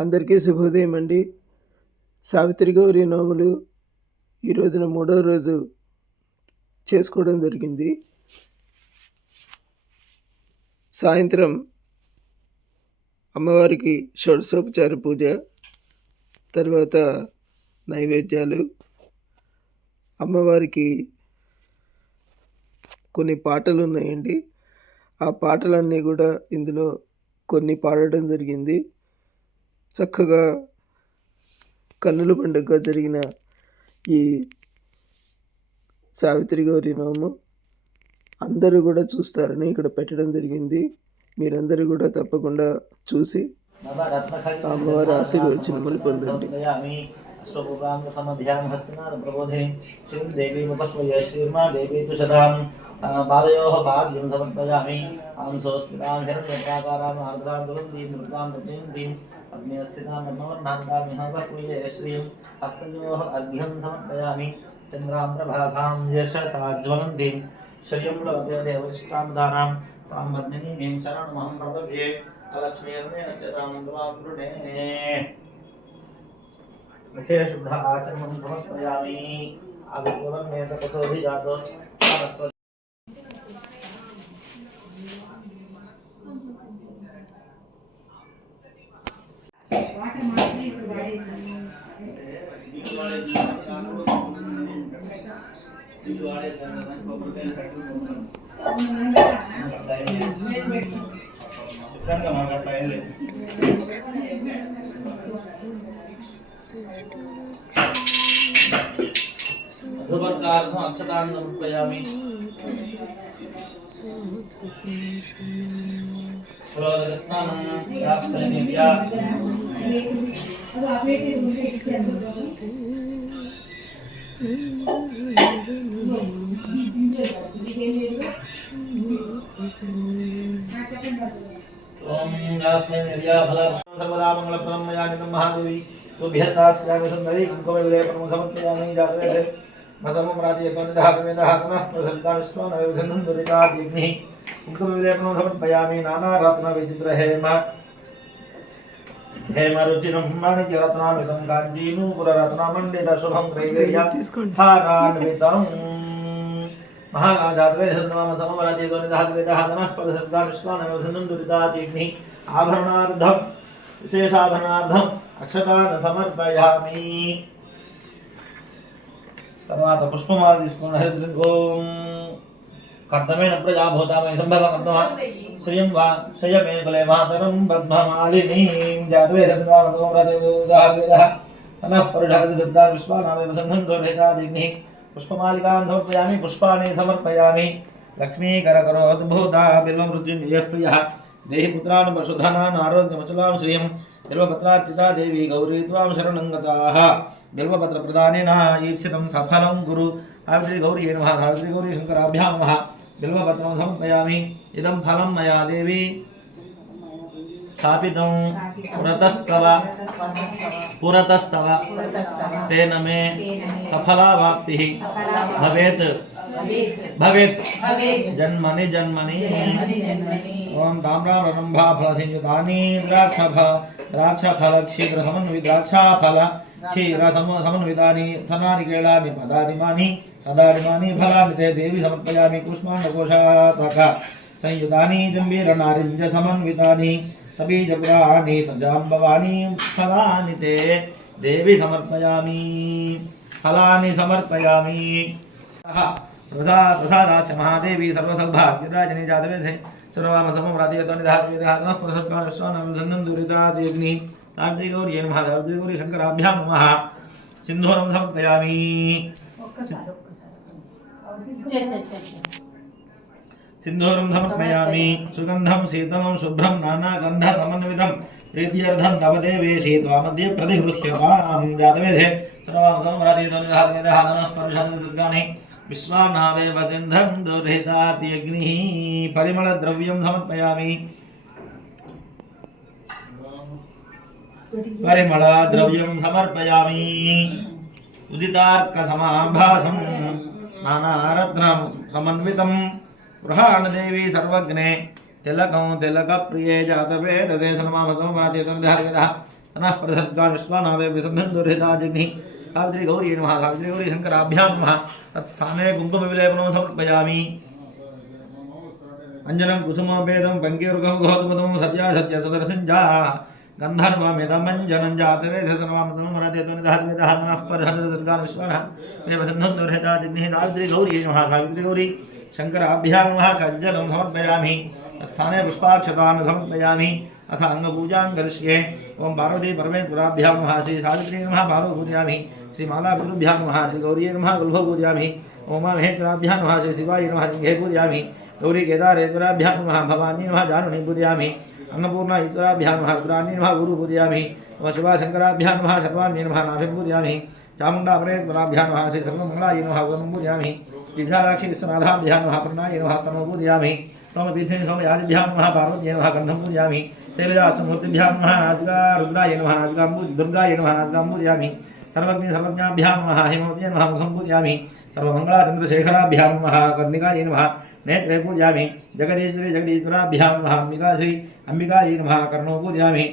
అందరికీ శుభోదయం అండి. సావిత్రి గౌరి నోములు ఈ రోజున 3వ రోజు చేసుకోవడం జరిగింది. సాయంత్రం అమ్మవారికి షోడశోపచార పూజ, తర్వాత నైవేద్యాలు. అమ్మవారికి కొన్ని పాటలు ఉన్నాయండి. ఆ పాటలన్నీ కూడా ఇందులో కొన్ని పాడడం జరిగింది. చక్కగా కన్నుల పండుగగా జరిగిన ఈ సావిత్రి గౌరి నోము అందరూ కూడా చూస్తారని ఇక్కడ పెట్టడం జరిగింది. మీరందరూ కూడా తప్పకుండా చూసి అమ్మవారి ఆశీర్వచనములు పొందండి. पादयोः पाद्यं समर्पयामि अंसोस्मितां हिरण्यप्राकारां आर्द्रां दुरन्तीं मृतां प्रतीन्तीं अग्नेस्थितां ब्रह्मवर्णान्तामिह वह्वये श्रीं हस्तयोः अर्घ्यं समर्पयामि चन्द्रां प्रभासां यशसा ज्वलन्तीं श्रियं लभते देवरिष्टां तां वर्णनीं शरणमहं प्रपद्ये लक्ष्मीर्मेणस्य तां त्वां वृणे मुखे शुद्ध आचरणं समर्पयामि आविर्भवन्मेतपसोऽधिजातो अक्षतान् समर्पयामि सर्वदा मंगलप्रदं मया नितं महादेवी तुभ्यं दास्यामि सुन्दरी कुङ्कुमविलेपनं समर्पयामि जातवेदे मसमं राजयतोनिदः कमेदः पुनः प्रसन्ता विश्वानविसन्धुरिताग्निः कुङ्कुमविलेपनं समर्पयामि नानारत्नविचित्रहेम हेमरुचिरं माणिक्यरत्नान्वितं काञ्चीनूपुररत्नमण्डितशुभं त्रैलोक्यहारान्वितं महाजातवेदः राजयतोनिदः कमेदः पुनः प्रसन्ता विश्वानविसन्धुरिताग्निः आभरणार्थं विशेषाभरणार्थं अक्षतान् समर्पयामि తర్వాత పుష్పమాల తీసుకుని హరిద్రం ఓం కర్తమేన ప్రజాభూతామయ సంభవకర్తమ శ్రియం వా శ్రియమేకులే మాతరం పద్మమాలినీం జాతవే సద్వానతో వ్రతయోదావేదః అనః పరుషాది దుర్గా విశ్వానామే సంఘంతో భేదాదిగ్ని పుష్పమాలికాన్ సమర్పయామి పుష్పాణి సమర్పయామి లక్ష్మీకరకరోద్భూతా బిల్వమృత్యుం యః ప్రియః దేహి పుత్రాన్ పశుధనాన్ ఆరోగ్యమచలాం శ్రియం బిల్వపత్రార్చితా దేవి గౌరీ త్వాం శరణం గతాః बिल्वपत्र प्रदानेन ईप्सितं सफलं गुरु सावित्री गौरी नमः सावित्री गौरी शंकराभ्यां नमः बिल्वपत्रं समर्पयामि इदं फलं मया देवी स्थापितं पुरतस्तव तेन मे सफलावाप्तिः भवेत् भवेत् जन्मनि जन्मनि ओम ताम्रारंभा फलसिंयुतानि द्राक्षफलक्षीघ्रसमन्वित द्राक्षाफल क्षीर समन्वितानि सनानिकेलानि पदानिमानि सदानिमानि फलानि ते देवी समर्पयामि कुष्माण्डकोशातक संयुतानि जम्बीरनारिञ्ज समन्वितानि सबीजपुराणि सजाम्बवानि फलानि ते देवी समर्पयामि फलानि समर्पयामि प्रसादास्य महादेवी सर्वसौभाग्यदायिनी जातवेदे सर्वामसमं राजयतोनिदः पुरस्कान् विश्वानां दुरितादेग्निः सावित्री गौरी नमः सावित्री गौरी शंकराभ्यां नमः सिंधूरं समर्पयामि सिंधूरं समर्पयामि सुगंधं शीतलं शुभ्रं नानागन्ध समन्वितं प्रीत्यर्थं तव देवेशी त्वामध्ये प्रतिगृह्यतां जातवेदे सर्वामसमं राजयतोनिदः स्पर्शति दुर्गाणि विश्वानावेव सिन्धं दुर्हितात्यग्निः परिमलद्रव्यं समर्पयामि परिमलद्रव्यं समर्पयामि उदितार्कसमाभासं नानारत्नं समन्वितं गृहाणदेवी सर्वज्ञे तिलकं तिलकप्रिये जातवेदसे सर्वामसमं राजयतोनिदः तनः परसर्गान् विश्वानावे विसन्धन् दुर्हिताजिग्निः सावित्री गौरी नमः सावित्री गौरी शंकराभ्यां नमः तत्स्थाने कुङ्कुमविलेपनं समर्पयामि अंजनं कुसुमोपेदं पंकीर्घं घोतपदं सत्या सत्य सदर्शंजा गन्धर्वमिदमञ्जनं जातवेधसर्वामसमरतेतुनिदहद्विदहनः परहर्षदुर्गान् विश्वानः वेवसन्धं दुर्हिताजिग्निः सावित्री गौरी नमः सावित्री गौरी शंकराभ्यां नमः कञ्जनं समर्पयामि स्थाने पुष्पाक्षतान् समर्पयामि अथ अंगपूजां करिष्ये ओं पार्वती परमेश्वराभ्यां नमः श्री सावित्री नमः पादौ पूजयामि श्री मालापितृभ्यां नमः श्री गौरी नमः गुल्भौ पूजयामि ओं महेश्वराभ्यां नमः श्री शिवाय नमः लिङ्गे पूजयामि गौरी केदारेश्वराभ्यां नमः भवानी नमः जानुनी पूजयामि अन्नपूर्णा ईश्वराभ्यां नमः रुद्राणी नमः गुरु पूजयामि ओं शिवाशंकराभ्यां नमः शर्वाण्ये नमः नाभिं पूजयामि चामुण्डा परेश्वराभ्यां नमः श्री सर्वमङ्गलाय नमः वरं पूजयामि श्रीविशालाक्षी विश्वनाथाभ्यां नमः प्रणाय नमः स्तमं पूजयामि सोमपीठे सोमयाजिभ्यां नमः पार्वत्यै नमः कण्ठं पूजयामि शैलजासमूर्तिभ्यां नमः नासिका रुद्राय नमः नासिकां दुर्गाय नमः नासिकां पूजयामि सर्वज्ञ सर्वज्ञाभ्यां नमः हेमवत्यै नमः मुखं पूजयामि सर्वमङ्गलाचन्द्रशेखराभ्यां नमः कर्णिकाय नमः नेत्रे पूजयामि जगदीश्वरी जगदीश्वराभ्यां नमः अंबिकायै नमः कर्णौ पूजयामि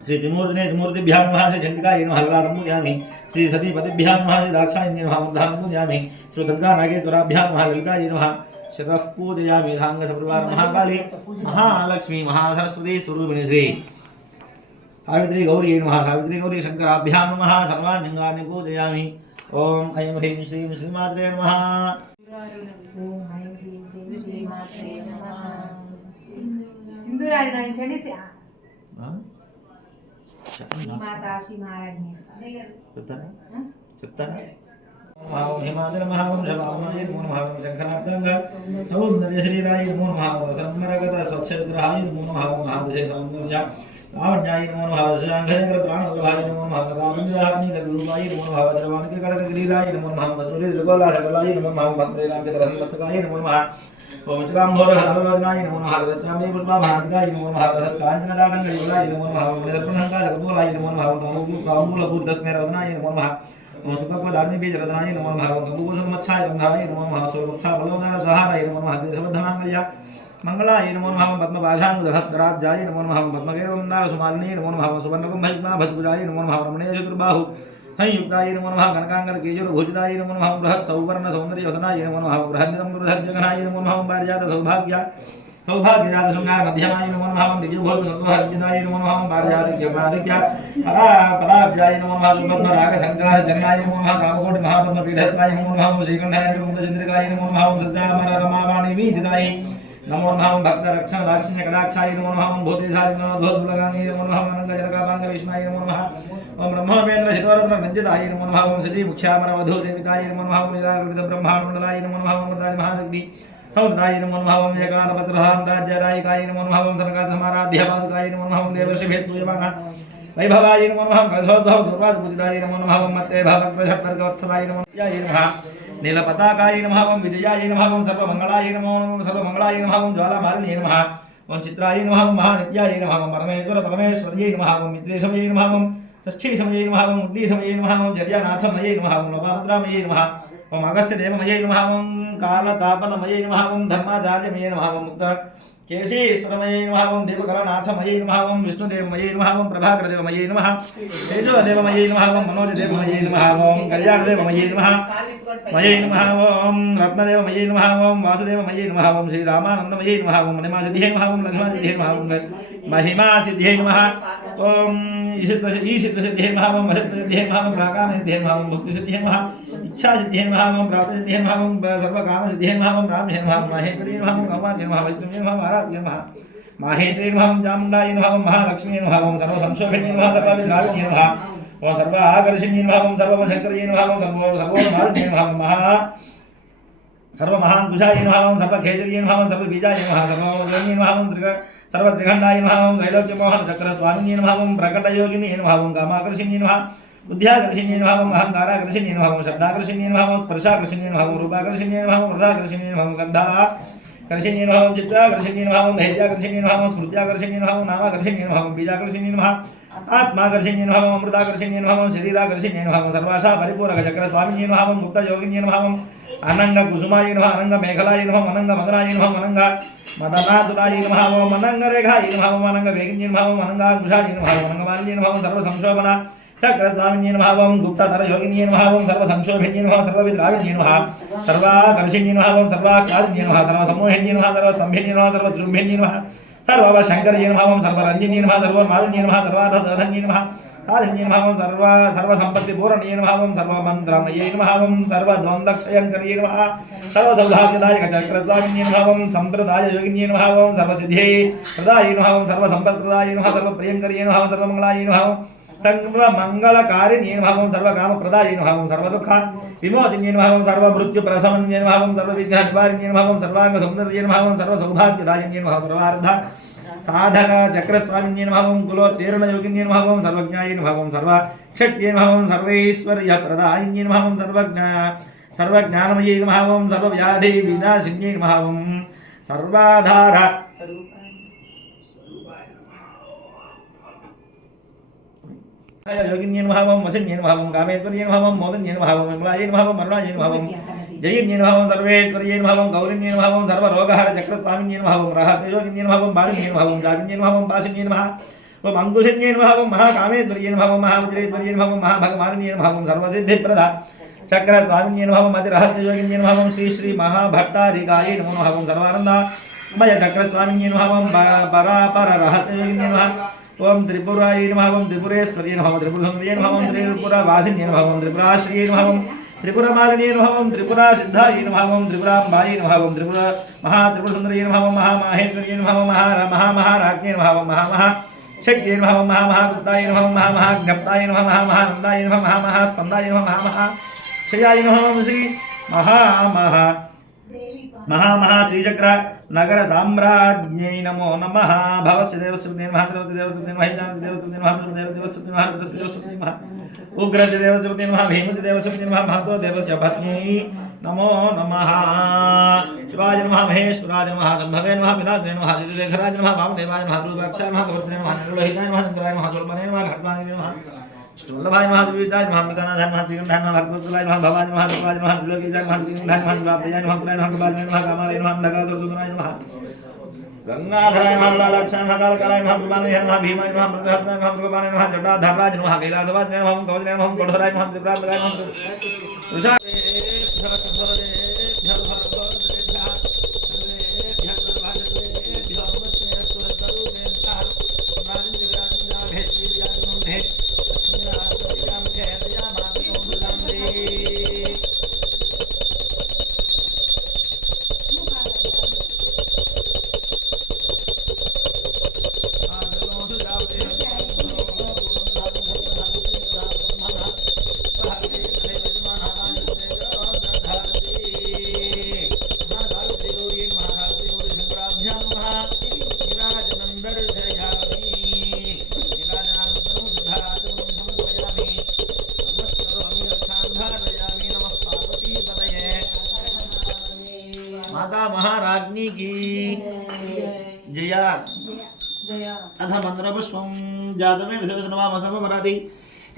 श्री त्रिमूर्तिभ्यां नमः श्री चण्डिकायै नमः ललाटं पूजयामि श्री सतीपतिभ्यां नमः श्री दाक्षायण्यै नमः उद्धानं पूजयामि श्री दुर्गानागेश्वराभ्यां नमः ललितायै नमः शतः पूजयामि धांगसपरिवार महाकाली महालक्ष्मी महासरस्वती स्वरूपिणी श्री सावित्री गौरी नमः सावित्री गौरी शंकराभ्यां नमः सर्वाण्यङ्गानि पूजयामि ओम ऐं ह्रीं श्रीं श्रीमात्रे नमः सिंधुरारी नायिंचंడి మాతా శ్రీ మహారాజ్ఞి చెప్తారా महावं हिमाद्र महावं शवामये नमो नमः शंखनाथंग सौंदर्य श्रीराय नमो नमः संमरगत स्वच्छग्रहाय नमो नमः महादशे सौंदर्य लावण्याय नमो नमः शांखचक्र प्राणवल्लभाय नमो नमः रामंजराग्नि गरुडाय नमो नमः वज्रवाणिके कडकगिरिराय नमो नमः मधुरी त्रिकोला सकलाय नमो नमः भस्मरेखांकित रत्नमस्तकाय नमो नमः ओम चकांभोर हरवज्राय नमो नमः रत्नामय पुष्पाभासिकाय नमो नमः कांचनदाटंगयुलाय नमो नमः निरत्नहंका जगदोलाय नमो नमः तामूलपूर्णस्मेरवदनाय नमो नमः ओम सुखपदार्णी बीज रत्नाय नमो नमः कंबुसमच्छाय गंधाय नमो नमः सोमक्षा बलोदर सहाराय नमो नमः देशबद्धमांगल्य मंगलाय नमो नमः पद्मपाशांगधराब्जाय नमो नमः पद्मगैरवंदार सुमालिनी नमो नमः सुवर्णकुंभयुग्मा भस्पुजाय नमो नमः रमणीय चतुर्बाहु संयुक्ताय नमो नमः कनकांगद केजर भुजदाय नमो नमः बृहत् सौवर्ण सौंदर्य वसनाय नमो नमः बृहन्निदं बृहज्जगनाय नमो नमः पारिजात सौभाग्यजात शृंगार मध्यमाय नमो नमः दिव्यभोग संतोषदाय नमो नमः पारिजात ज्ञानादित्य पदाब्जाय नमो नमः पद्मराग संगार जन्माय नमो नमः कामकोटि महापद्म पीठस्ताय नमो नमः श्रीकंठाय मुक्तचंद्रिकाय नमो नमः सत्यामर रमावाणी वीजदाय नमो नमः भक्त रक्षण दाक्षिण्य कटाक्षाय नमो नमः भूतेशाय नमो धोद्बलगामी नमो नमः अनंग जनकापांग विष्माय नमो नमः ओम ब्रह्मोपेन्द्र शिरोरत्न रंजिताय नमो नमः ओम सजी मुख्यामर वधू सेविताय नमो नमः ओम निराकृत ब्रह्मांड मंडलाय नमो नमः ओम मृताय महाशक्ति सौदाय नमो नमः ओम एकादपत्रहां राज्यदायिकाय नमो नमः ओम सनकात समाराध्यपादकाय नमो नमः ओम देवर्षिभेत्सूयमानः वैभवाय नमो नमः प्रसोद्भव दुर्वासपूजिताय नमो नमः ओम मत्ते भावक्प्रषट्वर्गवत्सलाय नमो नमः नीलपताकाय नमः ओम विजयाय नमः ओम सर्वमंगलाय नमो नमः सर्वमंगलाय नमः ओम ज्वालामालिन्ये नमः ओम चित्राय नमः ओम महानित्याय नमः ओम परमेश्वर्यै नमः ओम मित्रेशमये नमः ओम षष्ठीसमये नमः ओम उद्दीसमये नमः ओम जर्यानाथमये नमः ओम लोपामुद्रामये नमः ओम अगस्त्यदेवमये नमः ओम कालतापनमये नमः ओम धर्माचार्यमये नमः ओम मुक्त केशीश्वरमये नमः ओम देवकलानाथमये नमः ओम विष्णुदेवमये नमः ओम प्रभाकरदेवमये नमः तेजोदेवमये नमः ओम मनोजदेवमये नमः ओम कल्याणदेवमये नमः मये नमः ओम रत्नदेवमये नमः ओम वासुदेवमये नमः ओम श्रीरामानन्दमये नमः ओम मणिमासिद्धये नमः ओम लक्ष्मणसिद्धये नमः ओम महिमासिद्धये नमः ओम ईशित्वसिद्धये नमः ओम वसित्वसिद्धये नमः ओम प्राकामसिद्धये नमः ओम भुक्तिसिद्धये नमः इच्छासिद्धये नमः ओम प्राप्तसिद्धये नमः ओम सर्वकामसिद्धये नमः ओम रामये नमः ओम महेश्वरी नमः ओम कौमार्ये नमः वैष्णवे नमः आराध्ये नमः माहेन्द्रे नमः ओम चामुण्डाय नमः ओम महालक्ष्मी नमः ओम सर्वसंशोभिन्ये नमः सर्वविद्याविन्ये नमः ओम सर्व आकर्षिण्ये नमः ओम सर्वशंकर्ये नमः ओम सर्वमालिन्ये नमः ओम सर्वमहांकुशाय नमः ओम सर्वखेचर्ये नमः ओम सर्वबीजाय नमः सर्वयोगिने नमः ओम सर्वत्रिखण्डाय नमः ओम त्रैलोक्यमोहन चक्रस्वामिन्ये नमः ओम प्रकटयोगिने नमः ओम कामाकर्षिण्ये नमः बुद्ध्याकर्षिण्ये नमः ओम अहंकाराकर्षिण्ये नमः ओम शब्दाकर्षिण्ये नमः ओम स्पर्शाकर्षिण्ये नमः ओम रूपाकर्षिण्ये नमः ओम रसाकर्षिण्ये नमः ओम गन्धाकर्षिण्ये नमः ओम चित्ताकर्षिण्ये नमः ओम धैर्याकर्षिण्ये नमः ओम स्मृत्याकर्षिण्ये नमः ओम नामाकर्षिण्ये नमः ओम बीजाकर्षिण्ये नमः आत्माकर्षिण्ये नमः ओम अमृताकर्षिण्ये नमः ओम शरीराकर्षिण्ये नमः ओम सर्वाशा परिपूरक चक्रस्वामिन्ये नमः ओम मुक्तयोगिन्ये नमः ओम अनंग कुसुमाय नमः अनंग मेखलाय नमः अनंग मदनाय नमः अनंग मदनातुराय नमः ओम मनंगरेखाय नमः ओम मनंगवेगिन्ये नमः ओम मनंगांकुशाय नमः ओम मनंगमालिन्ये नमः ओम सर्वसंशोभन चक्रस्वामिन्ये नमः ओम गुप्तधरयोगिन्ये नमः ओम सर्वसंशोभिन्ये नमः सर्वविद्राविन्ये नमः सर्वाकर्षिन्ये नमः ओम सर्वाकारिन्ये नमः सर्वसमोहिन्ये नमः सर्वसंभिन्ये नमः सर्वद्रुम्भिन्ये नमः सर्वशंकरये नमः ओम सर्वरंजिन्ये नमः सर्वमादिन्ये नमः सर्वाधसधन्ये नमः साधिन्ये नमः ओम सर्वसंपत्तिपूरणये नमः ओम सर्वमन्त्रमये नमः ओम सर्वद्वन्द्वक्षयङ्करये नमः सर्वसौभाग्यदायकचक्रस्वामिन्ये नमः ओम सम्प्रदाययोगिन्ये नमः ओम सर्वसिद्धये प्रदाय नमः ओम सर्वसम्पत्प्रदाय नमः सर्वप्रियङ्करये नमः ओम सर्वमङ्गलाय नमः ओम सर्वमङ्गलकारिण्ये नमः ओम सर्वकामप्रदाय नमः ओम सर्वदुःख विमोचन्ये नमः ओम सर्वमृत्युप्रशमन्ये नमः ओम सर्वविघ्ननिवारिण्ये नमः ओम सर्वाङ्गसौन्दर्ये नमः ओम सर्वसौभाग्यदायिन्ये नमः सर्वार्थ साधक चक्रस्वामिन्ये नमः ओम कुलोत्तीर्णयोगिन्ये नमः ओम सर्वज्ञाय नमः ओम सर्वशक्त्यै नमः ओम सर्वैश्वर्यप्रदायिन्ये नमः ओम सर्वज्ञानमये नमः ओम सर्वव्याधिविनाशिन्ये नमः ओम सर्वाधार योगिन्ये नमः ओम वशिन्ये नमः ओम कामेश्वर्ये नमः ओम मोदन्ये नमः ओम विमलाय नमः ओम मरुणाय नमः ओम जयिन्ये नमः ओम सर्वेश्वर्ये नमः ओम गौरिन्ये नमः ओम सर्वरोगहर चक्रस्वामिन्ये नमः ओम रहस्ययोगिन्ये नमः ओम बालिन्ये नमः ओम जाविन्ये नमः ओम पाशिन्ये नमः ओम अंकुशिन्ये नमः ओम महाकामेश्वर्ये नमः ओम महावज्रेश्वर्ये नमः ओम महाभगवानिन्ये नमः ओम सर्वसिद्धिप्रदा चक्रस्वामिन्ये नमः ओम अतिरहस्ययोगिन्ये नमः ओम श्री श्री महाभट्टारिकाय नमः ओम सर्वानन्दमय चक्रस्वामिन्ये नमः ओम परापर रहस्ययोगिन्ये नमः ओम त्रिपुराय नमः ओम त्रिपुरेश्वर्ये नमः ओम त्रिपुरसुन्दर्ये नमः ओम त्रिपुरावासिन्ये नमः ओम त्रिपुराश्रिये नमः ओम त्रिपुरमालिन्ये नमः ओम त्रिपुरासिद्धाय नमः ओम त्रिपुराम्बाय नमः ओम त्रिपुरसुन्दर्ये नमः ओम महामाहेश्वर्ये नमः ओम महाराज्ञे नमः ओम महाशक्त्यै नमः ओम महागुप्ताय नमः ओम महाज्ञप्ताय नमः महानन्दाय नमः महास्पन्दाय नमः महाशयाय नमः ओम श्री महामहा श्रीचक्र नगर साम्राज्ञै नमो नमः भवस्य देवस्य नमः देवस्य देवस्य नमः हिजानस्य देवस्य नमः देवस्य नमः देवस्य नमः उग्रस्य देवस्य नमः भीमस्य देवस्य नमः महतो देवस्य पत्न्यै नमो नमः शिवाय नमः महेश्वराय नमः शम्भवे नमः विनाशाय नमः जितशेखराय नमः वामदेवाय नमः दुर्गाक्षाय नमः गौरवाय नमः निर्लोहिताय नमः चन्द्राय नमः ज्वलमने नमः खड्गाय नमः ष्टुल्लभाय नमः द्विजाय नमः मृगनाथाय नमः श्रीगन्धाय नमः भक्तवत्सलाय नमः भवाय नमः दुर्गाय नमः त्रिलोकीजाय नमः त्रिगन्धाय नमः द्वापयाय नमः पुराय नमः कपालाय नमः कामालय नमः अंधकासुरसुन्दराय नमः गंगाधराय नमः लाक्षाय नमः कालकालाय नमः प्रभानाय नमः भीमाय नमः मृगहस्ताय नमः मृगपाणाय नमः जटाधराय नमः कैलासवासाय नमः कवचाय नमः कठोराय नमः त्रिपुरान्तकाय नमः माता महाराज्ञी की जया अथ मंत्रपुष्पं जातमे देवसनमाम सर्वमरादि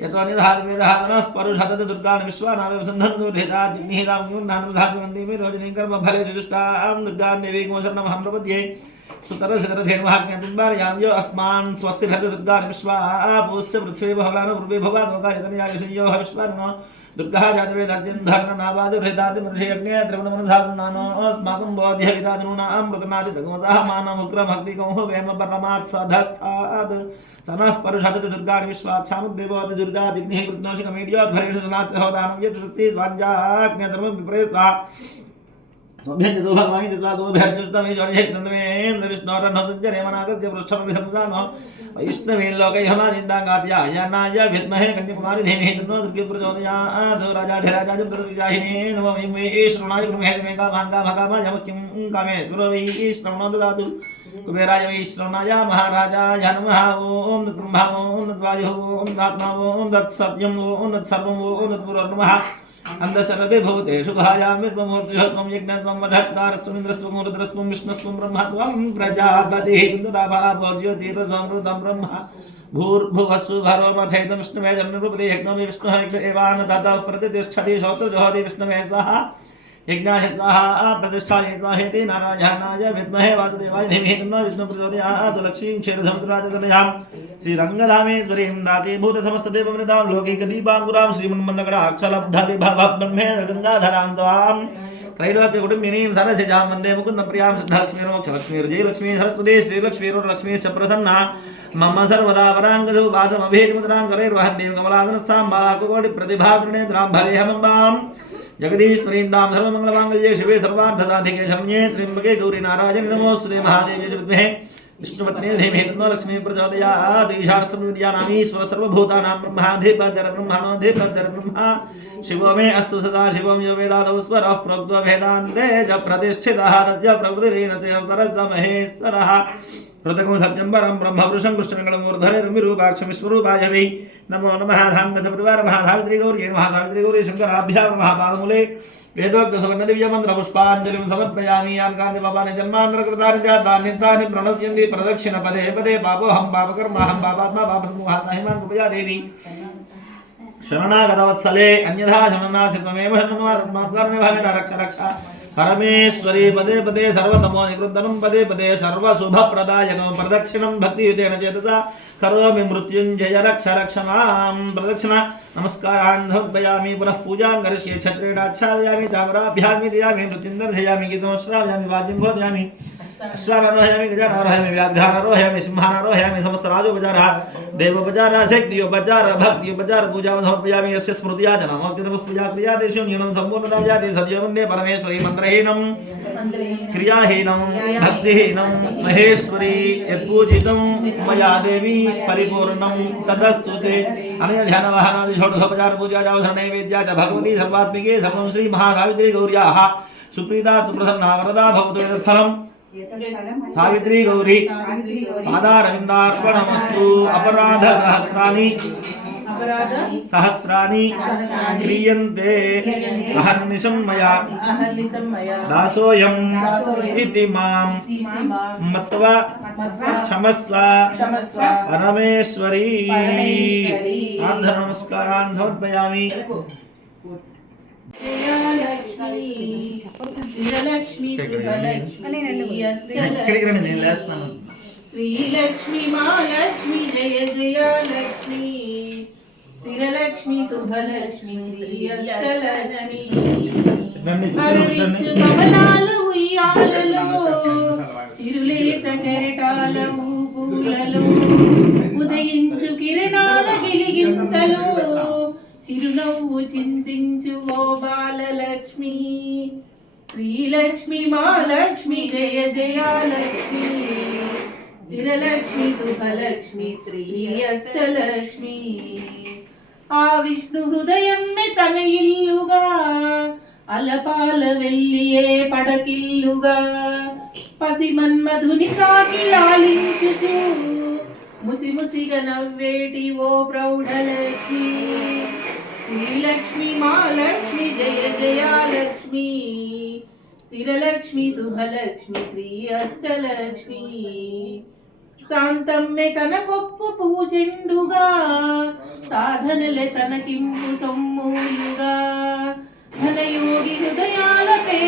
यतोनिधारवेदहानः परुषादत दुर्गान् विश्वानामेव सन्धन्तु निहितां न्यूनानुधाति वन्दे मे रोजनीं कर्मफले चतुष्टां दुर्गां देवीं शरणमहं प्रपद्ये सुतरसितरसेन महाज्ञातिम्बारयां यो अस्मान् स्वस्तिभर्तु दुर्गान् विश्वा पूश्च पृथ्वी भवलानो पूर्वे भवादोकायतनयायशंयोः विश्वानो दुर्गा जातवेदास्यं धर्मनावादुभृतादि मनुष्यज्ञे त्रिवणमनुधारुणानो अस्माकं बोध्यविदानुनां मृतनादि तगमसः मानमुग्रमग्निकंहो वेम परमात्सधस्थाद् सनः परुषादति दुर्गाणि विश्वाक्षामुद्देवोति दुर्गा जिग्निः कृत्नोषिकमीड्योद्भरेषु यशस्ति स्वाञ्जाज्ञधर्मं विपरेस्वा स्वभ्यञ्जसो भगवान् स्वागोभ्यर्जुष्टमे ज्वरेन्द्र विष्णोरन्नसञ्जरे मनागस्य पृष्ठमभिसंसानो वैष्णवे लोकैहमानिन्दागात्यायनाय विद्महे कन्याकुमारी धीमहि तन्नो दुर्गे प्रचोदयात् राजाधिराजाय प्रतिजाहिने नमो वै श्रवणाय ब्रह्मे कामाङ्गाभगामायमख्यं कामेश्वरो वै श्रवणो ददातु कुबेराय वै श्रवणाय महाराजाय नमः ॐ तद्ब्रह्मा ॐ तद्वायुः ॐ तदात्मा ॐ तत्सत्यम् ॐ तत्सर्वम् ॐ तत्पुरुर्नमः अंधशरदे भूतेषु भायां विश्वमूर्तिः यज्ञत्वं मठत्कारस्त्वं इन्द्रस्त्वं रुद्रस्त्वं विष्णुस्त्वं ब्रह्मत्वं प्रजापतिः कुन्ददाभावो ज्योतिरसंवृतं ब्रह्म भूर्भुवस्सु भरो मथैतं विष्णुवे जन्मरूपते यज्ञो विष्णुः एवान् ततः प्रतिष्ठति श्रोत्रजोहति विष्णुवे स्वाहा यज्ञाहित्वाः प्रतिष्ठायित्वाहेति नारायणाय विद्महे वासुदेवाय धीमहि तन्नो विष्णुः प्रचोदयात् लक्ष्मीं क्षीरसमुद्राजतनयां श्रीरङ्गधामेश्वरीं दासीभूतसमस्तदेववनितां लौकिकदीपाङ्कुरां श्रीमन्मन्दकटाक्षलब्धविभवः ब्रह्मेन्द्र गङ्गाधरां त्वां त्रैलोक्यकुटुम्बिनीं सरसिजां वन्दे मुकुन्दप्रियां सिद्धलक्ष्मीर्मोक्षलक्ष्मीर्जयलक्ष्मी सरस्वती श्रीलक्ष्मीरुर्लक्ष्मीश्च प्रसन्ना मम सर्वदा वराङ्गसु वासमभेदमुद्रां करैर्वहन्तीं कमलासनस्सां बालाकुकोटिप्रतिभातृणेत्रां भवेऽहमम्बां जगदीश्वरीन्दां सर्वमङ्गलमाङ्गल्ये शिवे सर्वार्थसाधिके शरण्ये त्र्यम्बके गौरी नारायणि नमोऽस्तुते महादेवी च विद्महे विष्णुपत्नी धीमहि तन्नो लक्ष्मीः प्रचोदयात् ईशानसंविद्यानामीश्वर सर्वभूतानां ब्रह्माधिपतिर्ब्रह्मणोऽधिपतिर्ब्रह्मा शिवो मे अस्तु सदा शिवं यो वेदादौ स्वरः प्रोक्तो वेदान्ते च प्रतिष्ठितः तस्य प्रकृतिरेण च अवतरश्च महेश्वरः कृतकं सत्यं परं ब्रह्मपुरुषं कृष्णमङ्गलमूर्धरे विरूपाक्षमिस्वरूपाय वै नमो नमः धाङ्गसपरिवार महासावित्री गौर्यै महासावित्री गौरी शङ्कराभ्यां नमः पादमूले वेदोक्तसुवर्णदिव्यमन्त्रपुष्पाञ्जलिं समर्पयामि यान्कानि पापानि जन्मान्तरकृतानि जातानि प्रणश्यन्ति प्रदक्षिणपदे पदे पापोऽहं पापकर्माहं पापात्मा पापसमूहात् महिमान् कृपया देवी शरणागतवत्सले अन्यथा शरणासि त्वमेव शरणमात्मात्मने रक्ष रक्ष परमेश्वरी पदे पदे सर्वतमो निवृत्तनं पदे पदे सर्वशुभप्रदायकं प्रदक्षिणं भक्तियुतेन चेतसा करोमि मृत्युञ्जय रक्ष रक्ष मां प्रदक्षिणा नमस्कारान् समर्पयामि पुनः पूजां करिष्ये छत्रेणाच्छादयामि ताम्राभ्यामि दयामि मृत्युञ्जर्धयामि गीतं श्रावयामि वाद्यं भोजयामि अश्वानारोहयामि गजानारोहयामि व्याघ्रानारोहयामि सिंहानारोहयामि समस्तराजोपचारः देवोपचारः शक्तियोपचारः भक्तियोपचारः पूजां समर्पयामि यस्य स्मृत्या च नमोऽस्तु पूजा क्रियादेषु न्यूनं सम्पूर्णतां जाति सद्यो वन्दे परमेश्वरी मन्त्रहीनं क्रियाहीनं भक्तिहीनं महेश्वरी यत्पूजितं मया देवी परिपूर्णं तदस्तु ते अनया ध्यानवाहनादि षोडशोपचार पूजा नैवेद्या च भगवती सर्वात्मिके सर्वं श्री महासावित्री गौर्याः सुप्रीता सुप्रसन्ना वरदा भवतु यत्फलम् सावित्री गौरी पादारविन्दार्पणमस्तु सहस्राणि क्रियन्ते अहर्निशं मया दासोऽयम् इति मां मत्वा क्षमस्व परमेश्वरी नमस्कारान् समर्पयामि श्रीलक्ष्मी महालक्ष्मी जय जय लक्ष्मी श्रीलक्ष्मी शुभलक्ष्मी श्री अष्टलक्ष्मी అరవించు కమలాల ఉయ్యాలలో చిరులేత కెరటాల ఊపులలో ఉదయించు కిరణాల గిలిగింతలో చిరునవ్వు చింతించు ఓ బాలలక్ష్మి శ్రీలక్ష్మి మహాలక్ష్మి జయ జయ లక్ష్మి స్థిరలక్ష్మి సుఖలక్ష్మి శ్రీ అష్టలక్ష్మి ఆ విష్ణు హృదయం తన ఇల్లుగా అలపాల వెల్లియే పడకిల్లుగా పసి మన్మధుని సాకి లాలించుచు ముసి ముసిగా నవ్వేటి ఓ ప్రౌఢలక్ష్మి శ్రీలక్ష్మి మహాలక్ష్మి జయ జయ లక్ష్మి స్థిరలక్ష్మి శుభలక్ష్మి శ్రీ అష్టలక్ష్మి శాంతమ్మె తన గొప్ప పూజెండుగా సాధనలే తనకింపు సొమ్ములుగా ధనయోగి హృదయాల పే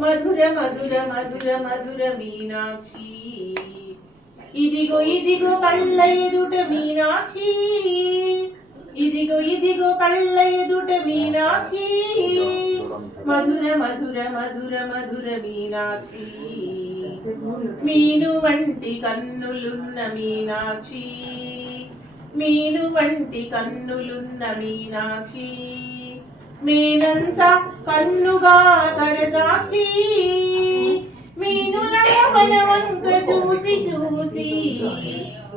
మధుర మధుర మధుర మధుర మీనాక్షి ఇదిగో ఇదిగో కళ్ళ ఎదుట మీనాక్షి ఇదిగో ఇదిగో కళ్ళ ఎదుట మీనాక్షి మధుర మధుర మధుర మధుర మీనాక్షి మీను వంటి కన్నులున్న మీనాక్షి మీను వంటి కన్నులున్న మీనాక్షి మేనంత కన్నుగా తరదాక్షి మీనులా మన వంక చూసి చూసి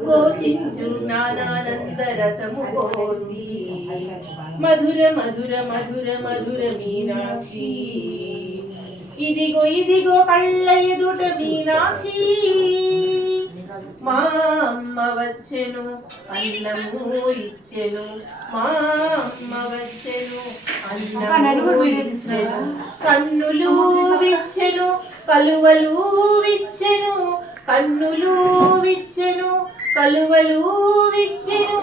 ఘోషించు జ్ఞానానంద రసము పోసి మధుర మధుర మధుర మధుర మీనాక్షి ఇదిగో ఇదిగో కళ్ళ ఎదుట మీనాక్షి మా అమ్మ వచ్చెను అన్నము ఇచ్చెను మా అమ్మ వచ్చెను అన్నము ఇచ్చెను కన్నులు విచ్చెను కలువలు విచ్చెను కన్నులు విచ్చెను కలువలు విచ్చెను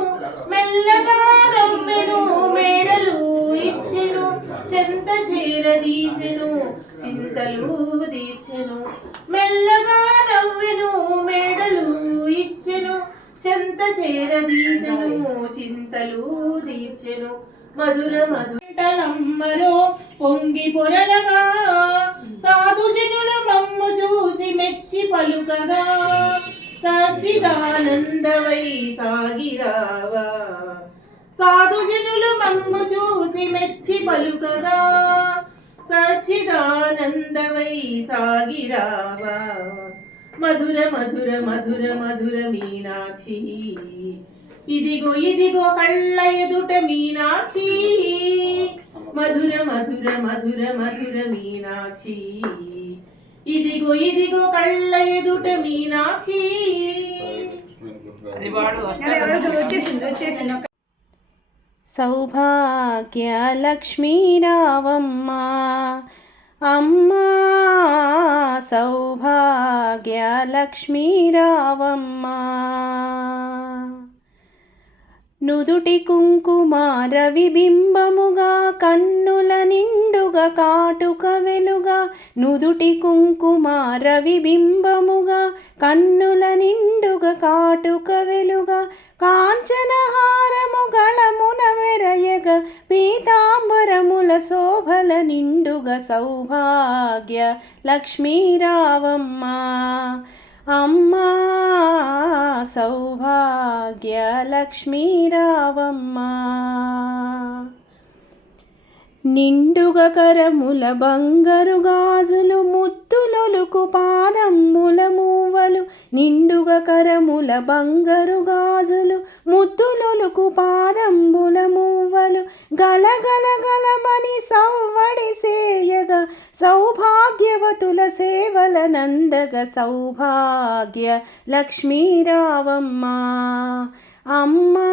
మెల్లగా నవ్వెను మేడలు ఇచ్చెను చెంత చేరదీసెను చింతలు తీర్చెను మెల్లగా నవ్వెను మేడలు ఇచ్చెను చెంత చేరదీసెను చింతలు తీర్చెను మధుర మధురమ్మలో పొంగి పొరలగా సాధు జనుల మమ్ము చూసి మెచ్చి పలుకగా సచ్చిదానందవై సాగిరావా సాధు జనులు మమ్ము చూసి మెచ్చి పలుకగా సచ్చిదానందవై సాగిరావా మధుర మధుర మధుర మధుర మీనాక్షి ఇదిగో ఇదిగో కళ్ళ ఎదుట మీనాక్షి మధుర మధుర మధుర మధుర మీనాక్షి ఇదిగో ఇదిగో కళ్ళ ఎదుట మీనాక్షి వచ్చేసింది సౌభాగ్య లక్ష్మీ రావమ్మ అమ్మా సౌభాగ్య లక్ష్మీ రావమ్మ నుదుటి కుంకుమార విబింబముగా కన్నుల నిండుగా కాటుక వెలుగా నుదుటి కుంకుమార విబింబముగా కన్నుల నిండుగా కాటుక వెలుగా కాంచనహారము గళమున మెరయగ పీతాంబరముల శోభల నిండుగా సౌభాగ్య లక్ష్మీ రావమ్మ అమ్మా సౌభాగ్య లక్ష్మీ రావమ్మ నిండుగా కరముల బంగారు గాజులు ముద్దులొలుకు పాదమ్ముల మూవలు నిండుగా కరముల బంగారు గాజులు ముద్దులొలుకు పాదంబుల మూవలు గలగల గలమని సవ్వడి సేయగా సౌభాగ్యవతుల సేవల నందగ సౌభాగ్య లక్ష్మీ రావమ్మ అమ్మా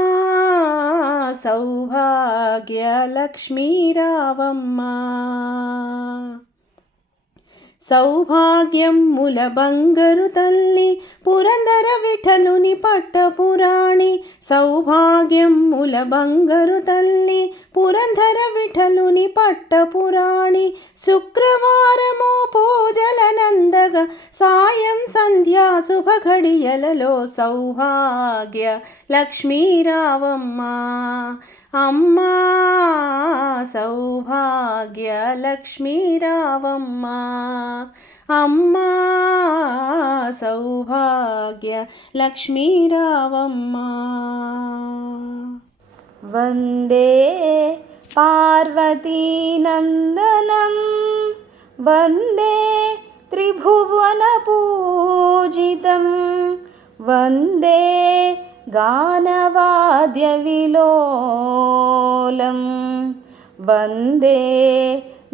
సౌభాగ్య లక్ష్మీ రావమ్మ సౌభాగ్యముల బంగారు తల్లి పురందర విఠలుని పట్టపురాణి సౌభాగ్యముల బంగారు తల్లి పురందర విఠలుని పట్టపురాణి శుక్రవారము పూజల నందగా సాయం సంధ్యా శుభ ఘడియలలో సౌభాగ్య లక్ష్మీ రావమ్మ అమ్మా సౌభాగ్య లక్ష్మీ రావమ్మ అమ్మా సౌభాగ్య లక్ష్మీ రావమ్మ వందే పార్వతీ నందనం వందే త్రిభువన పూజితం వందే గానవాద్య విలోలం వందే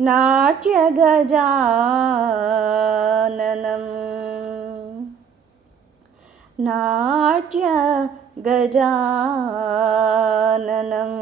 నాట్య గజాననం నాట్య గజాననం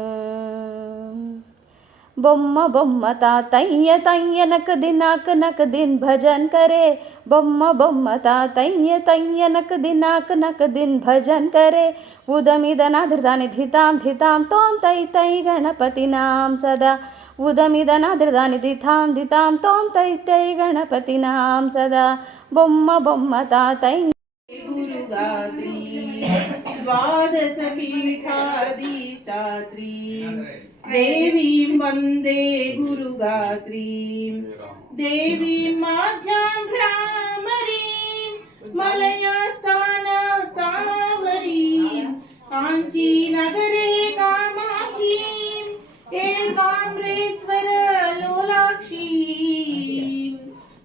బొమ్మ బొమ్మ తాతయ్య తయ్య నక దినాక నక దిన్ భజన్ करे బొమ్మ బొమ్మ తాతయ్య తయ్య నక దినాక నక దిన్ భజన్ करे ఉదమిదనాదృదాని ధితాం ధితాం తోం తై తై గణపతి నాం సదా ఉదమిదనాదృదాని ధితాం ధితాం తోం తై తై గణపతి నాం సదా బొమ్మ బొమ్మ తాతయ్య గురుగాత్రి ద్వాదశ పీఠాధీష్టాత్రి దేవీం వందే గురుగాత్రీం దేవీం మాధ్యాం భ్రామరీం మలయస్థానస్థావరీం కాంచీనగరే కామాక్షీం ఏకామ్రేశ్వర లోలాక్షీం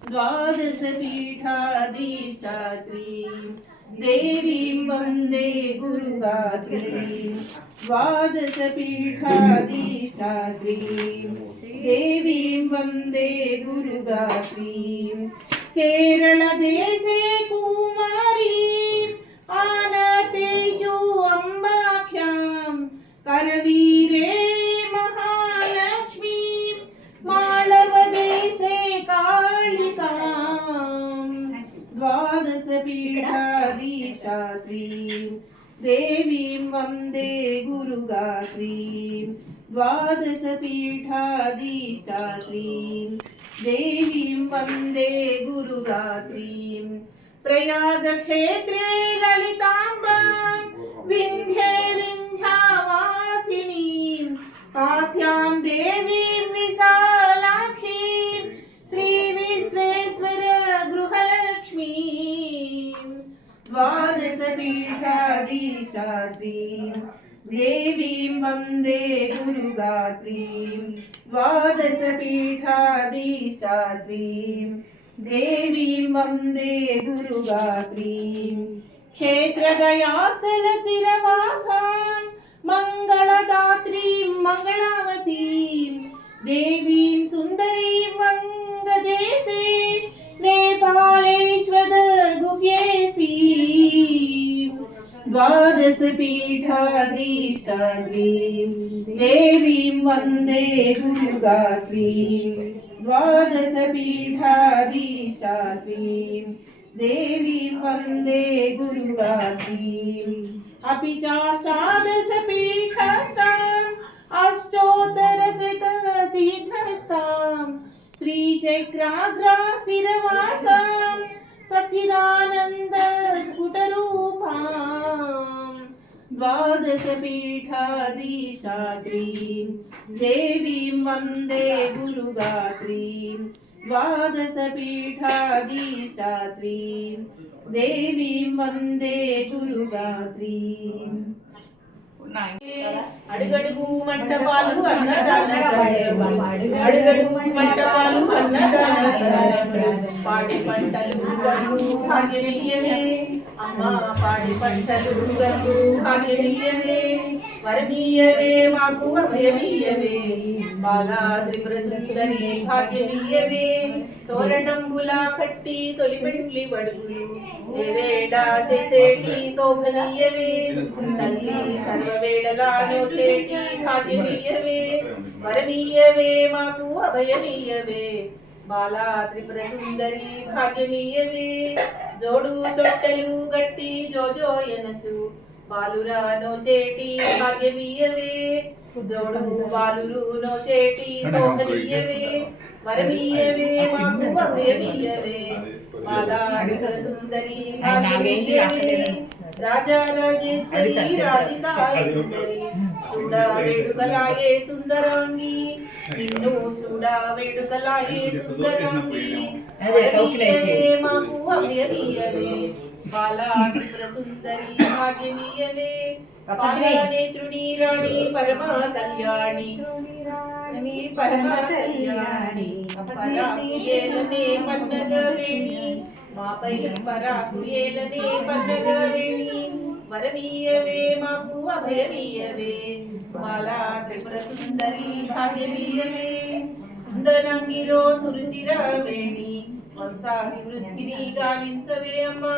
ద్వాదశ పీఠా देवीं वन्दे गुरुगात्रीं द्वादशपीठाधीष्ठात्रीं देवीं वन्दे गुरुगात्रीं केरलदेशे कुमारीं आनतेषु अम्बाख्यां करवीरे महालक्ष्मीं मालवदेशे कालिकां द्वादशपीठाधीष्ठात्रीं देवीं वन्दे गुरुगात्रीं द्वादशपीठाधीष्ठात्रीं देवीं वन्दे गुरुगात्रीं प्रयागक्षेत्रे ललिताम्बां विन्ध्ये विन्ध्यावासिनीं काश्यां देवीं विशालाक्षीं श्रीविश्वेश्वर गृहलक्ष्मीं द्वादशपीठाधीष्ठात्रीं देवीं वन्दे गुरुगात्रीं द्वादशपीठाधीष्ठात्रीं देवीं वन्दे गुरुगात्रीं क्षेत्रगयास्थलशिरवासां मङ्गलदात्रीं मङ्गलावतीं देवीं सुन्दरीं वङ्गदेशे नेपालेश्वर गुह्येसीं द्वादशपीठाधीष्ठात्रीं देवीं वन्दे गुरुगात्रीं द्वादशपीठाधीष्ठात्रीं देवीं वन्दे गुरुगात्रीं अपि चाष्टादशपीठस्थाम् अष्टोत्तरशततीर्थस्थां श्रीचक्राग्राशिरवासां सच्चिदानन्दस्फुटरूपां द्वादशपीठाधीष्ठात्रीं देवीं वन्दे गुरुगात्रीं द्वादशपीठाधीष्ठात्रीं देवीं वन्दे गुरुगात्रीं అడుగడుగు మంటపాలు అన్నదాన అడుగడుగు మంటపాలు అన్నదాన పాడి పంటలు భాగ్యనీయమే అమ్మా పాడి పంటలు భాగ్యనీయమే వరనీయమే మాకు అభయనీయమే బాలా త్రిపుర సుందరి భాగ్యనీయమే తోరణంబులా కట్టి తొలి పెండ్లి బడుగులు ఏవేడా చేసేటి శోభనీయమే తల్లి సర్వవేళలా నోచేటి భాగ్యనీయమే వరనీయమే మాకు అభయనీయమే బాలా త్రిపుర సుందరి భాగ్యనీయమే జోడు తొట్టెలు గట్టి జోజోయనచు బాలురా నోచేటి భాగ్యనీయమే జోడు బాలురు నోచేటి శోభనీయమే వరనీయమే మాకు అభయనీయమే బాలా త్రిపుర సుందరి భాగ్యనీయమే రాజారాజేశ్వరి రాజితా సుందరి చూడ వేడుకలాయే సుందరాంగి నిన్ను చూడ వేడుకలాయే సుందరాంగి వరనీయమే మాకు అభయనీయమే బాలా త్రిపుర సుందరి భాగ్యనీయమే పాలనేత్రుని రాణి పరమ కళ్యాణి పరమ కళ్యాణి పరాకుయేలనే పన్నగవేణి మాపై పరాకుయేలనే పన్నగవేణి వరనీయవే మాకు అభయనీయవే బాలా త్రిపుర సుందరి భాగ్యనీయవే సుందరాంగిలో సురుచిర వేణి వంశాభివృద్ధిని గావించవే అమ్మా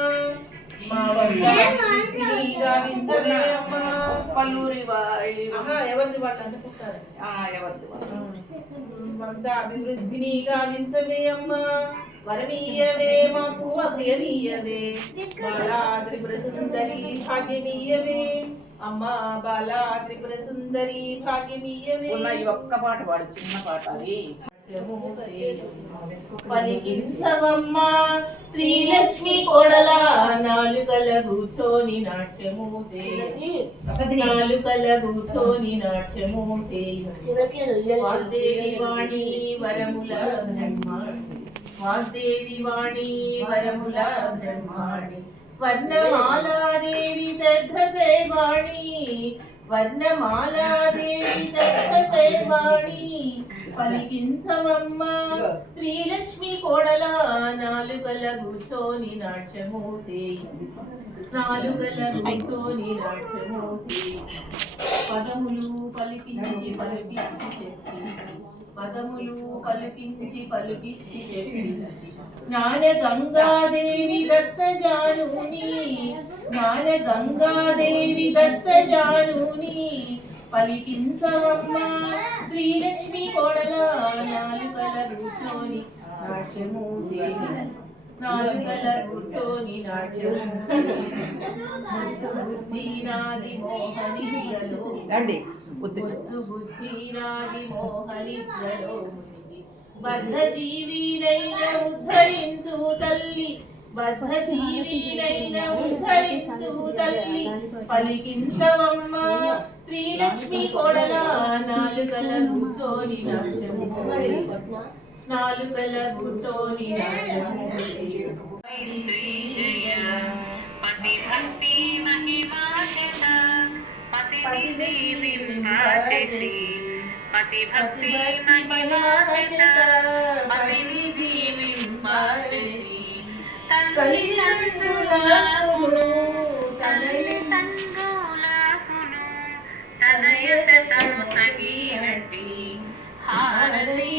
మా వంశాభివృద్ధిని గావించవే అమ్మా పల్లూరి వారి ఎవరిది వాళ్ళు అందుకుంటారు ఎవరిది వంశాభివృద్ధిని గావించవే అమ్మా వరనీయవే మాకు అభయనీయవే బాలా త్రిపుర సుందరి భాగ్యనీయవే అమ్మా బాలా త్రిపుర సుందరి భాగ్యనీయవే ఒక్క పాట పాడు చిన్న పాట అది పలికించవమ్మా శ్రీలక్ష్మి కోడల నాలుకల కూర్చొని నాట్యము నాలుకల కూర్చొని నాట్యము వాగ్దేవి వాణి వరముల బ్రహ్మాణి వాగ్దేవి వాణి వరముల బ్రహ్మాణి స్వర్ణమాలాదేవి సర్గసేవాణి వర్ణమాలాదేవి సర్గసేవాణి పలికించవమ్మ శ్రీలక్ష్మి కోడల నాలుకల కూర్చొని నాట్యము నాలుగల కూర్చొని నాట్యమోసి పదములు పలికించి పలికించి చెప్పించి పదములు పలికించి పలికించి చెప్పించి జ్ఞాన గంగాదేవి దత్త జానుని జ్ఞాన గంగాదేవి దత్త జానుని పలికించవమ్మ శ్రీలక్ష్మి కోడల నాలుగల కూర్చొని నాట్యమోసి నాలుగల కూర్చొని బుద్ధినాది మోహనిలో బుద్ధినాది మోహనిలో బద్ధ జీవినైన ఉద్ధరించు తల్లి బద్ధ జీవినైన ఉద్ధరించు తల్లి పలికించవమ్మ శ్రీలక్ష్మి కోడల నాలుగల కూర్చొని నాలుగల కూర్చొని పతి భక్తి మహిమాచిత పతిని జీవింపచేసి పతి భక్తి మహిమాచిత పతిని జీవింపచేసి తల్లిదండ్రులకును తనయ శతము సగినట్టి హారతి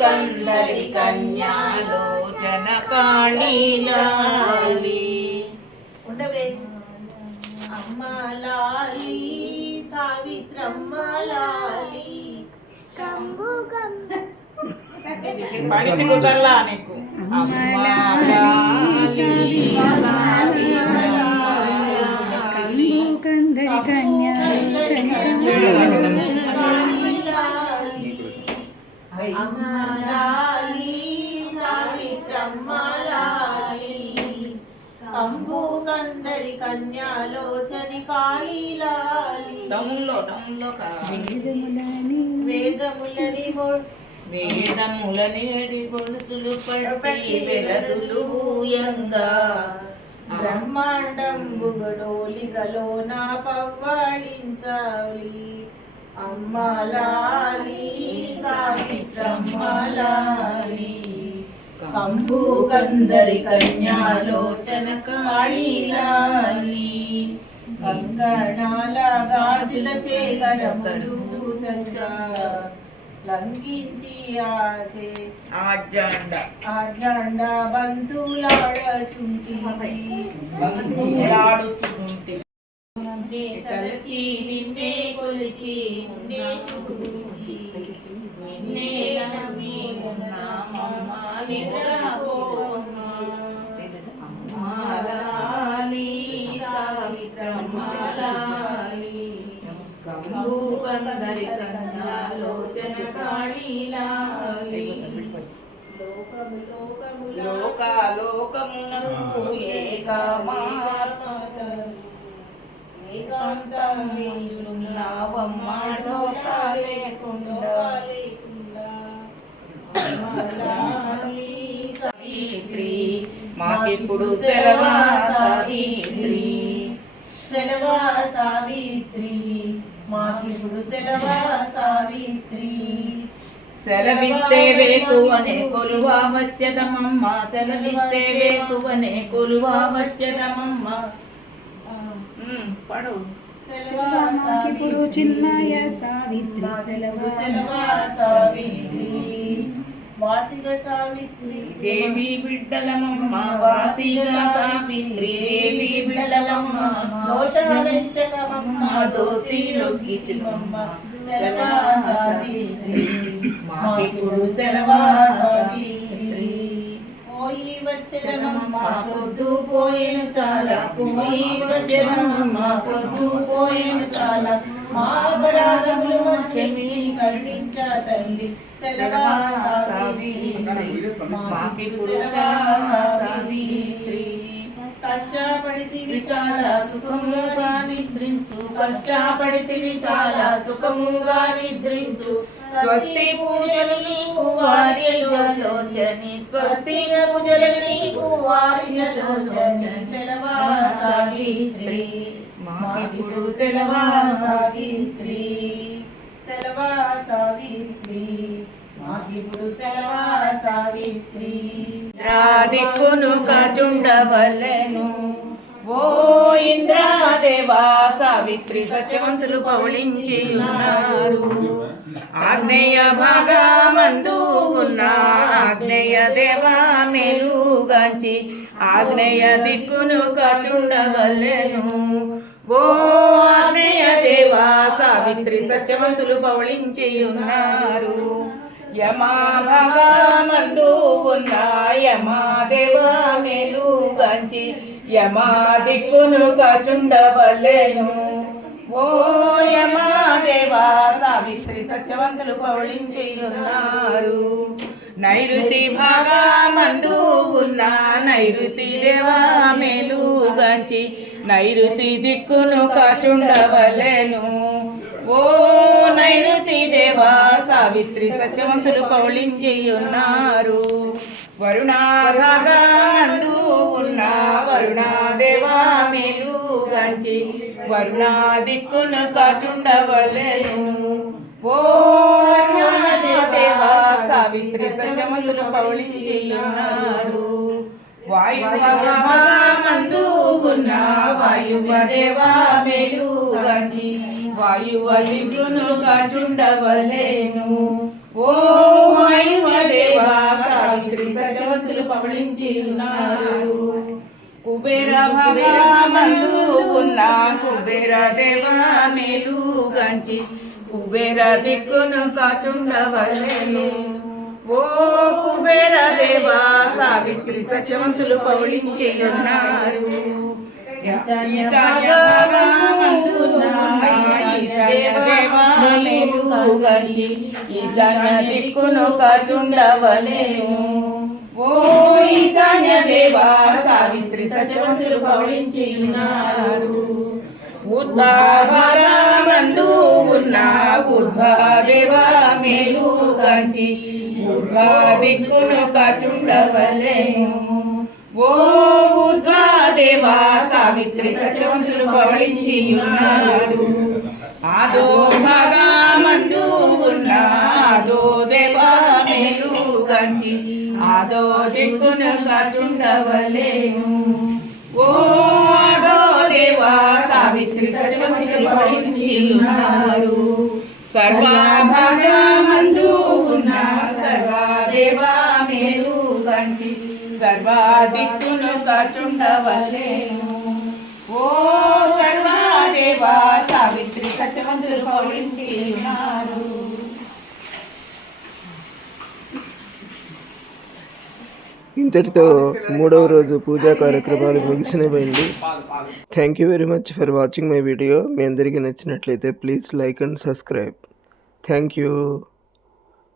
కందరి కన్యాలోచన కాళీలాలి ఉండవే అమ్మ లాలి సావిత్రమ్మ లాలి పడితే కుదరలా నీకు కందరి కన్యా అమ్మలాలి సావిత్రమ్మ లాలి కంబు కందరి కన్యాలోచని కాళీలాలి వేదములనేడి గొలుసులు పట్టి వెలదులు ఊయంగా బ్రహ్మాండంబు గడోలిగలో నా పవ్వాడించాలి అమ్మలాలి సావిత్రమ్మలాలి కంబు కందరి కన్యాలోచన కాళీలాలి కంగణాల గాజుల చేగడములు సంచా లంఘించి ఆచే ఆడ్యాండ బంతులాడచుంటి బంతులాడుతుంటే తలచి నిన్నే కొలిచి నిన్నే చూచి నిన్నే నమ్మి ఉన్నామమ్మ నిద్రపోమ్మ అమ్మలాలి సావిత్రమ్మలాలి కంబు కందరి కన్యాలోచన కాళీలాలి లోకమునకు ఏకాంతం నీవున్నావమ్మ లోకాలేకుండా సావిత్రి మాకిప్పుడు సెలవా సావిత్రి సెలవా సావిత్రి మాకిప్పుడు సెలవా సావిత్రి సెలవిస్తే వేకువనే కొలువా వచ్చదమమ్మ సెలవిస్తే వేకువనే కొలువా వచ్చదమమ్మ పడు ఇప్పుడు చిన్మయ సావిత్రి సెలవా సావిత్రి వాసిగా సావిత్రి దేవి బిడ్డలమమ్మ వాసిగా సావిత్రి దేవి బిడ్డలమమ్మ దోషాలెంచకమమ్మ దోషిలొక్కిచునమ్మ సెలవా సావిత్రి మాకిప్పుడు సెలవా సావిత్రి పోయి వచ్చదమమ్మ పొద్దు పోయేను చాలా పోయి వచ్చదమమ్మ పొద్దు పోయేను చాలా మా అపరాధములు క్షమి కరుణించా తల్లి సెలవా సావిత్రి మాకిప్పుడు సావిత్రి కష్టపడితివి చాలా సుఖముగా నిద్రించు కష్టపడితివి చాలా సుఖముగా నిద్రించు స్వస్తి పూజలు నీకు వారి ఆలోచని స్వస్తి పూజలు నీకు వారి ఆలోచని సెలవా సావిత్రి మాకిప్పుడు సెలవా సావిత్రి సెలవా సావిత్రి మాకిప్పుడు సెలవా సావిత్రి దిక్కును కాచుండవలెను ఓ ఇంద్రాదేవా సావిత్రి సత్యవంతులు పౌళించి ఉన్నారు ఆగ్నేయ భాగమందు ఉన్న ఆగ్నేయ దేవా మేలుగాంచి ఆగ్నేయ దిక్కును కాచుండవలెను ఓ ఆగ్నేయ దేవా సావిత్రి సత్యవంతులు పౌళించి ఉన్నారు యమా భాగమందు ఉన్న యమా దేవా మేలుగాంచి యమా దిక్కును కాచుండవలెను ఓ యమా దేవా సావిత్రి సత్యవంతులు పౌళించి ఉన్నారు నైరుతి భాగమందు ఉన్న నైరుతి దేవా మేలుగాంచి నైరుతి దిక్కును కాచుండవలెను ఓ నైరుతి దేవా సావిత్రి సత్యవంతులు పౌళించి ఉన్నారు వరుణా భాగమందు ఉన్న వరుణా దేవా మేలుగాంచి వరుణా దిక్కును కాచుండవలెను ఓ దేవా సావిత్రి సత్యవంతులు పౌళించి ఉన్నారు వాయుభాగమందు ఉన్న వాయువ దేవా మేలుగాంచి వాయువ దిక్కును కాచుండవలెను ఓ వాయువ దేవా సావిత్రి సత్యవంతులు పౌళించి ఉన్నారు కుబేర భాగమందు ఉన్న కుబేర దేవా మేలుగాంచి కుబేర దిక్కును కాచుండవలెను ఓ కుబేర దేవా సావిత్రి సత్యవంతులు పౌళించి ఉన్నారు ఈశాన్య భాగమందు ఉన్న ఈశాన్య దేవా మేలుగాంచి ఈశాన్య దిక్కును కాచుండవలెను ఓ ఈశాన్య దేవా సావిత్రి సత్యవంతులు పౌళించి ఉన్నారు ఉద్భాగమందు ఉన్న ఉద్భాదేవా మేలుగాంచి ఉద్భా దిక్కును కాచుండవలెను ఓ ఉద్భాదేవా సావిత్రి సత్యవంతులు పౌళించి ఉన్నారు ఆదో భాగమందు ఉన్న ఆదో దేవా మేలుగాంచి ఆదో దిక్కును కాచుండవలెను ఓ ఆదో దేవా సావిత్రి సత్యవంతులు పౌళించి ఉన్నారు సర్వాభాగమందు ఉన్న సర్వాదేవా మేలుగాంచి సర్వా దిక్కును కాచుండవలెను ఓ సర్వాదేవా సావిత్రి సత్యవంతులు పౌళించి ఉన్నారు ఇంతటితో 3వ రోజు పూజా కార్యక్రమాలు ముగిసినవండి. Thank you very much for watching my video. మీ అందరికీ నచ్చినట్లయితే please like and subscribe. Thank you.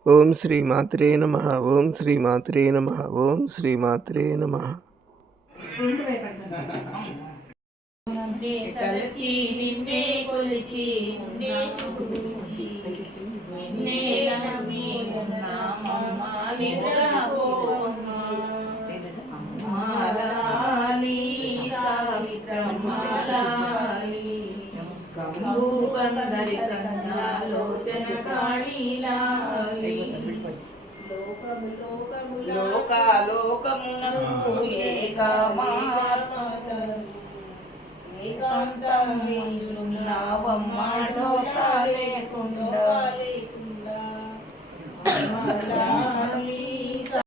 ఓం శ్రీ మాత్రే నమః. ఓం శ్రీ మాత్రే నమః. ఓం శ్రీ మాత్రే నమః. తలచి నిన్నే కొలిచి నిన్నే నమ్మి ఉన్నామమ్మ నిద్రపోమ్మా మాలాలి సావిత్రమ్మాలాలి కందుకందరి కన్నాలోచన కాళీలాలి లోకాలోకమునకు ఏకాంతమున్నావమ్మ డోకా లేకుండా